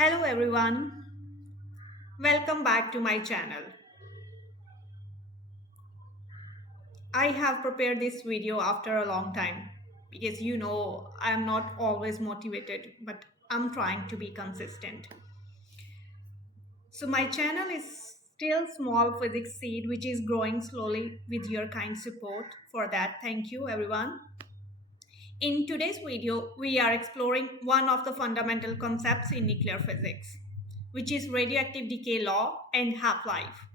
Hello everyone, welcome back to my channel. I have prepared this video after a long time because I am not always motivated, but I'm trying to be consistent. So my channel is still small physics seed which is growing slowly with your kind support. For that, thank you everyone. In today's video, we are exploring one of the fundamental concepts in nuclear physics, which is radioactive decay law and half-life.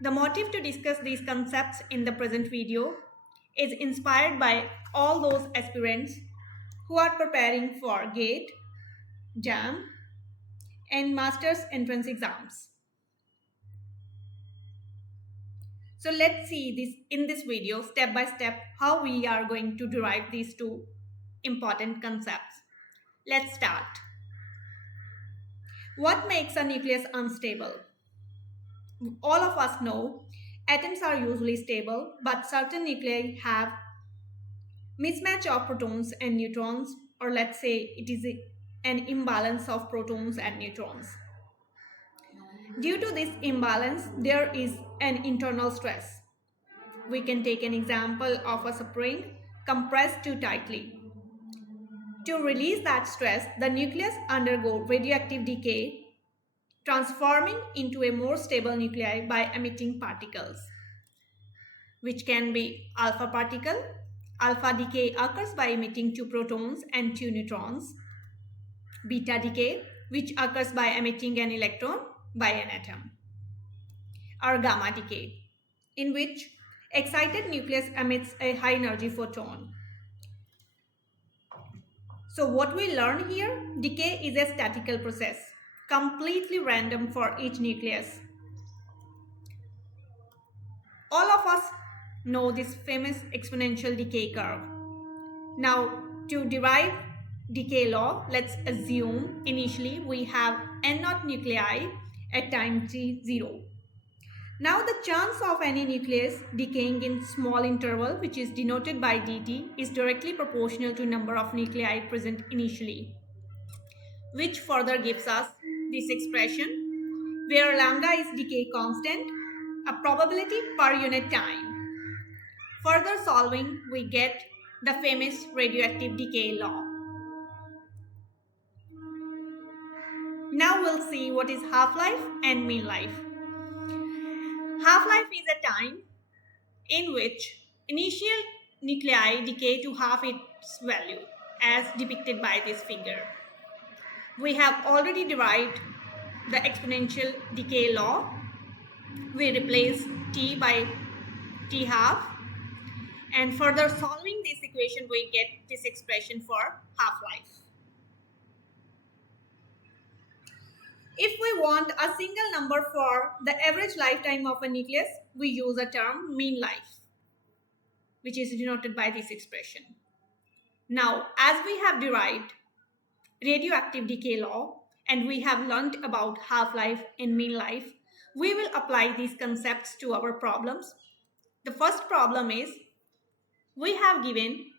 The motive to discuss these concepts in the present video is inspired by all those aspirants who are preparing for GATE, JAM, and Master's entrance exams. So let's see this in this video step by step how we are going to derive these two important concepts. Let's start. What makes a nucleus unstable? All of us know atoms are usually stable, but certain nuclei have mismatch of protons and neutrons, or let's say it is an imbalance of protons and neutrons. Due to this imbalance, there is an internal stress. We can take an example of a spring compressed too tightly. To release that stress, the nucleus undergo radioactive decay, transforming into a more stable nuclei by emitting particles, which can be alpha particle. Alpha decay occurs by emitting two protons and two neutrons. Beta decay, which occurs by emitting an electron by an atom. Or gamma decay, in which excited nucleus emits a high energy photon. So what we learn here, decay is a statistical process, completely random for each nucleus. All of us know this famous exponential decay curve. Now, to derive decay law, let's assume initially we have n0 nuclei at time t0. Now the chance of any nucleus decaying in small interval, which is denoted by dt, is directly proportional to number of nuclei present initially, which further gives us this expression where lambda is decay constant, a probability per unit time. Further solving, we get the famous radioactive decay law. Now we'll see what is half-life and mean life. Half-life is a time in which initial nuclei decay to half its value, as depicted by this figure. We have already derived the exponential decay law. We replace t by t half, and further solving this equation, we get this expression for half-life. If we want a single number for the average lifetime of a nucleus, we use a term mean life, which is denoted by this expression. Now, as we have derived radioactive decay law and we have learned about half-life and mean life, we will apply these concepts to our problems. The first problem is we have given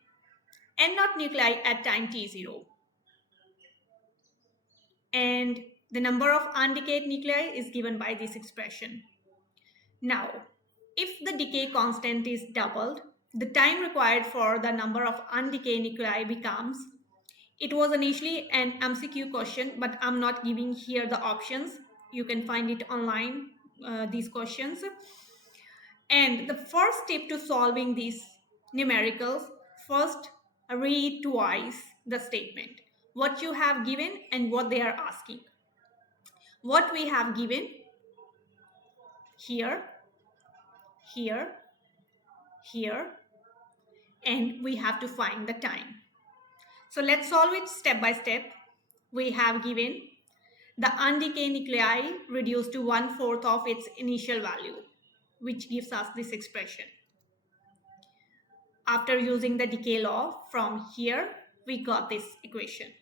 n0 nuclei at time t0 and the number of undecayed nuclei is given by this expression. Now, if the decay constant is doubled, the time required for the number of undecayed nuclei becomes, it was initially an MCQ question, but I'm not giving here the options. You can find it online, these questions. And the first step to solving these numericals, first read twice the statement, what you have given and what they are asking. What we have given here, here, here, and we have to find the time. So let's solve it step by step. We have given the undecayed nuclei reduced to 1/4 of its initial value, which gives us this expression. After using the decay law from here, we got this equation.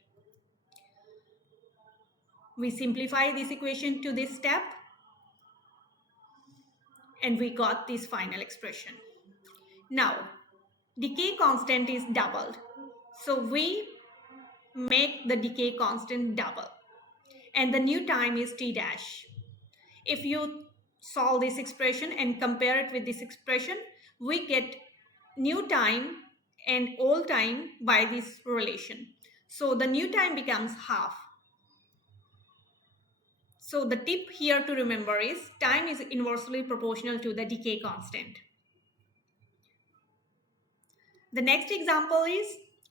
We simplify this equation to this step and we got this final expression. Now, decay constant is doubled. So we make the decay constant double. and the new time is t dash. If you solve this expression and compare it with this expression, we get new time and old time by this relation. So the new time becomes half. So the tip here to remember is time is inversely proportional to the decay constant. The next example is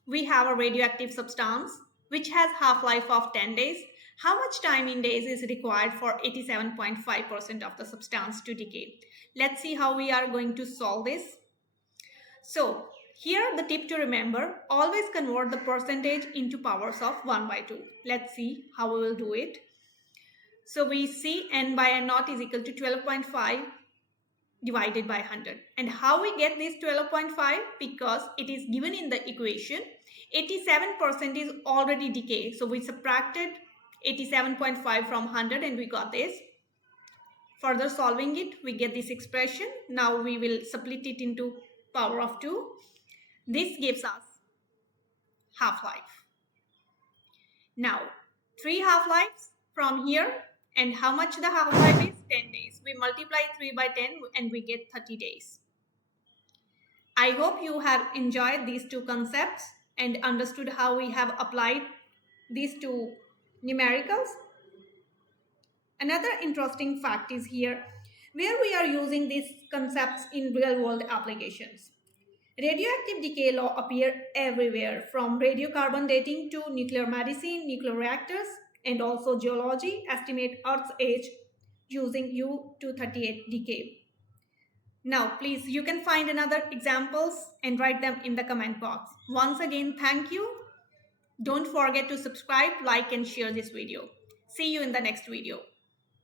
we have a radioactive substance which has half-life of 10 days. How much time in days is required for 87.5% of the substance to decay? Let's see how we are going to solve this. So here the tip to remember, always convert the percentage into powers of 1 by 2. Let's see how we will do it. So we see n by n naught is equal to 12.5 divided by 100. And how we get this 12.5? Because it is given in the equation. 87% is already decay. So we subtracted 87.5 from 100 and we got this. Further solving it, we get this expression. Now we will split it into power of 2. This gives us half-life. Now, 3 half-lives from here, and how much the half-life is? 10 days. We multiply 3 by 10 and we get 30 days. I hope you have enjoyed these two concepts and understood how we have applied these two numericals. Another interesting fact is here, where we are using these concepts in real-world applications. Radioactive decay law appear everywhere, from radiocarbon dating to nuclear medicine, nuclear reactors, and also geology estimate Earth's age using U-238 decay. Now, please, you can find another examples and write them in the comment box. Once again, thank you. Don't forget to subscribe, like, and share this video. See you in the next video.